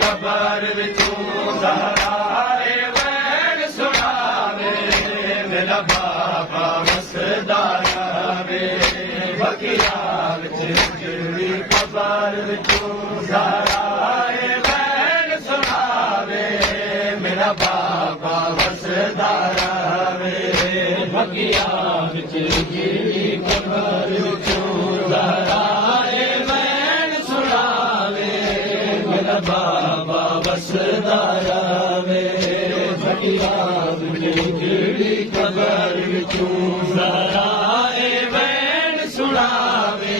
Cover विचों ज़हराए van सुनावे मेरा बाबा वसदा रहे बकिया विच हिजड़ी कबर विचों ज़हराए वैन सुनावे मेरा बाबा वसदा रहे बकिया विच हिजड़ी कबर विचों ज़हराए वैन सुनावे मेरा बाबा वसदा रहे बकिया विच हिजड़ी कबर विचों ज़हराए वैन सुनावे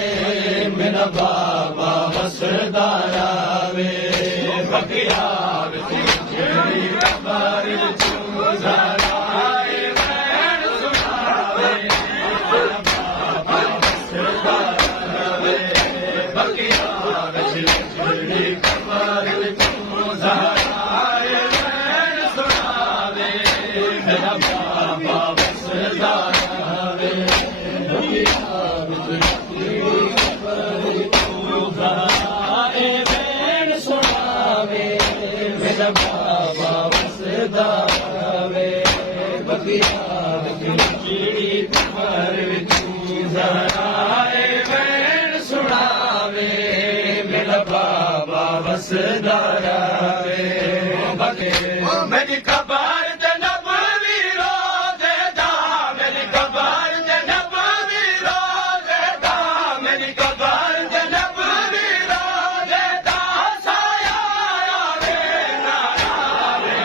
मेरा बाबा वसदा रहे बकिया विच हिजड़ी कबर विचों ज़हराए वैन सुनावे मेरा बाबा वसदा रहे बकिया विच हिजड़ी कबर विचों ज़हराए वैन सुनावे मेरा बाबा वसदा रहे बकिया विच हिजड़ी कबर विचों ज़हराए वैन सुनावे मेरा बाबा वसदा रहे बकिया विच हिजड़ी कबर विचों ज़हराए वैन सुनावे मेरा बाबा वसदा रहे मेरी कबर ते नबवी रोज़े दा मेरी कबर ते नबवी रोज़े दा मेरी कबर ते नबवी रोज़े दा साया आवे ना आवे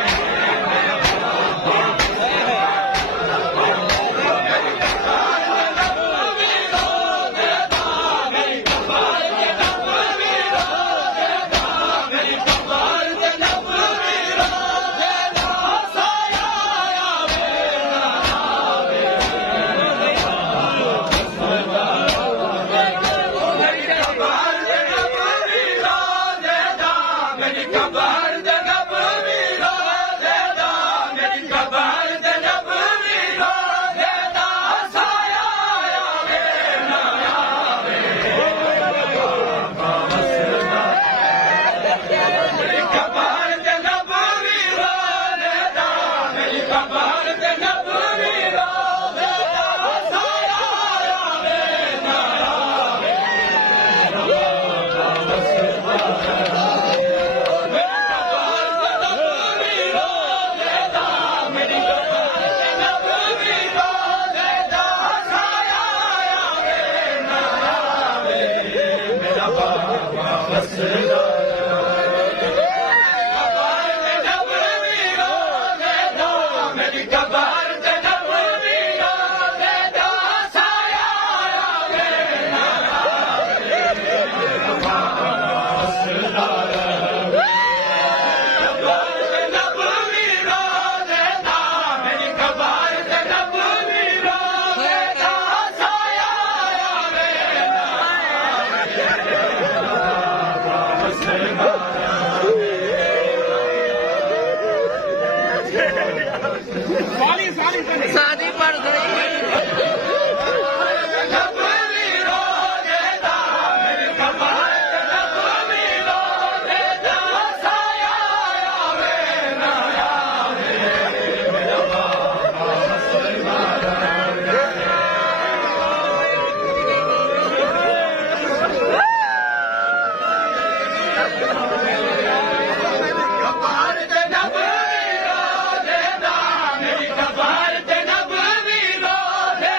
मेरी कबर ते नबवी रोज़े दा मेरी कबर ते नबवी रोज़े दा मेरी कबर ते नबवी रोज़े दा साया आवे ना आवे मेरी कबर ते नबवी रोज़े दा मेरी कबर ते नबवी रोज़े दा मेरी कबर ते नबवी रोज़े दा साया आवे ना आवे मेरी कबर ते नबवी रोज़े दा मेरी कबर ते नबवी रोज़े दा साया आवे ना आवे मेरी कबर ते नबवी रोज़े दा साया आवे ना आवे मेरा बाबा वसदा मेरी कबर ते नबवी रोज़े दा साया आवे ना आवे वसदा कबर ते नबवी रोज़े दा मेरी कबर ते नबवी रोज़े दा साया आवे ना वसदा शादी पड़ गई नबवी रोज़े दा मेरी कबर ते नबवी रोज़े दा साया आवे ना आवे मेरा बाबा वसदा कबर ते नबवी रोज़े दा मेरी कबर ते नबवी रोज़े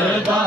Hey!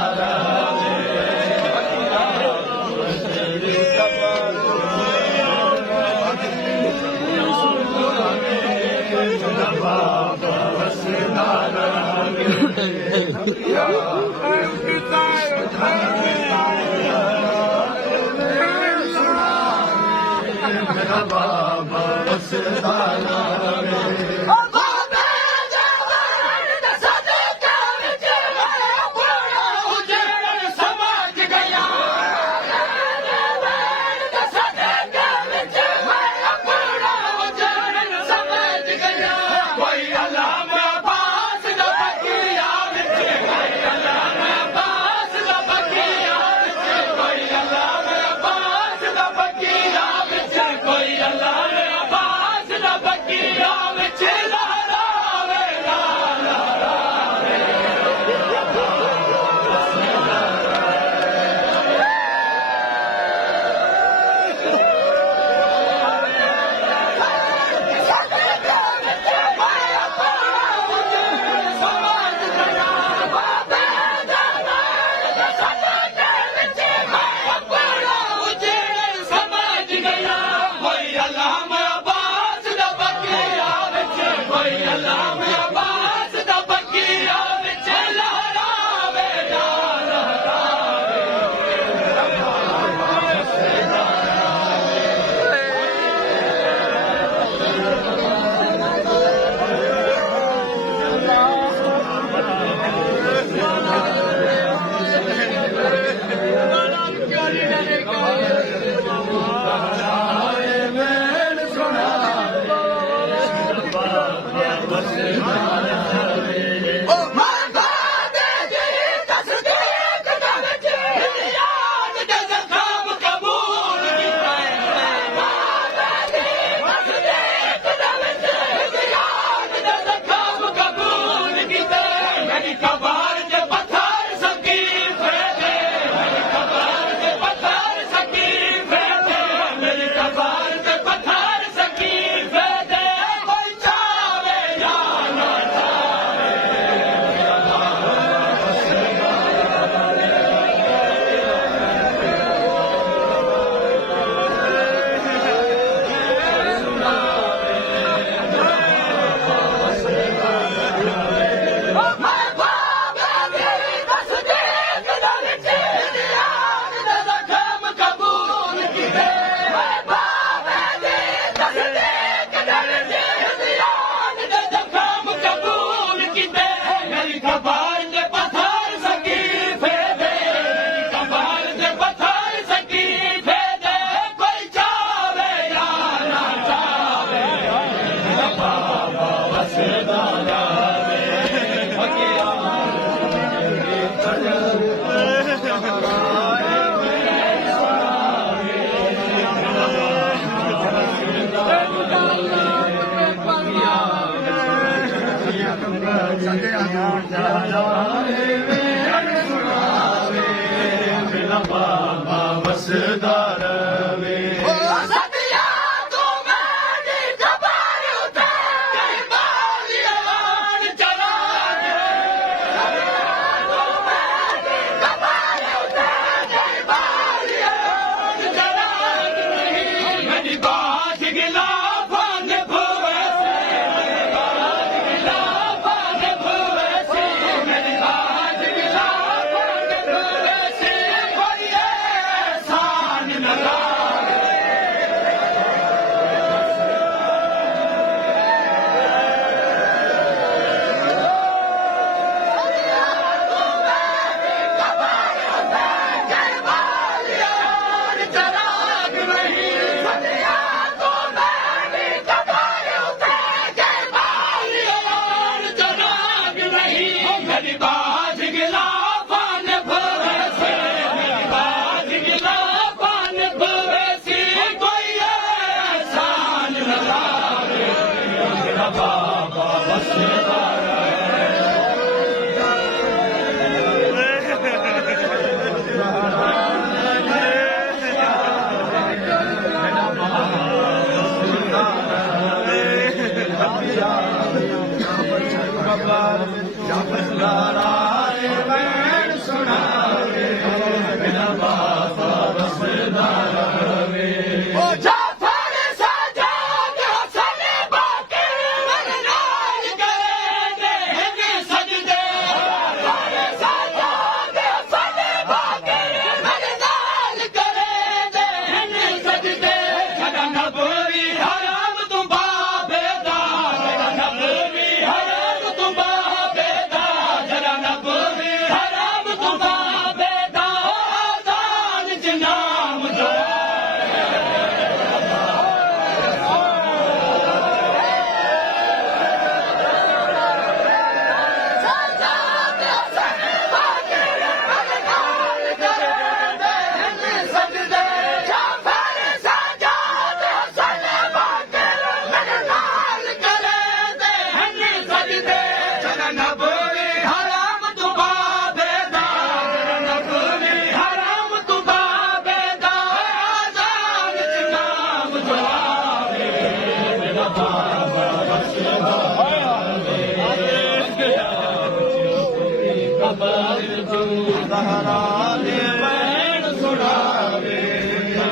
ਜ਼ਹਰਾ ਦੇ ਵੈਣ ਸੁਣਾਵੇ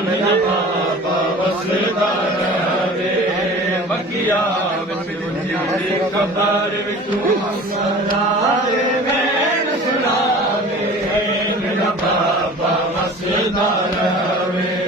ਮੇਰਾ ਬਾਬਾ ਵਸਦਾ ਰਵੇ ਮੱਕੀਆ ਵਿੱਚ ਜਿਹੜੀ ਕਬਰ ਵਿੱਚ ਜ਼ਹਰਾ ਦੇ ਵੈਣ ਸੁਣਾਵੇ ਮੇਰਾ ਬਾਬਾ ਵਸਦਾ ਰਵੇ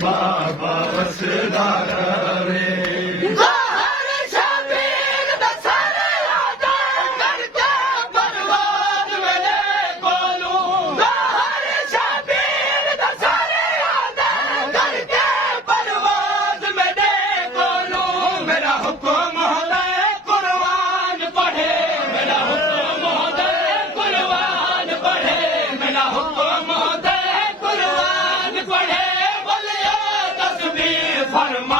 ਬਾਬਾ ਵਸਦਾ ਰਵੇ फरमा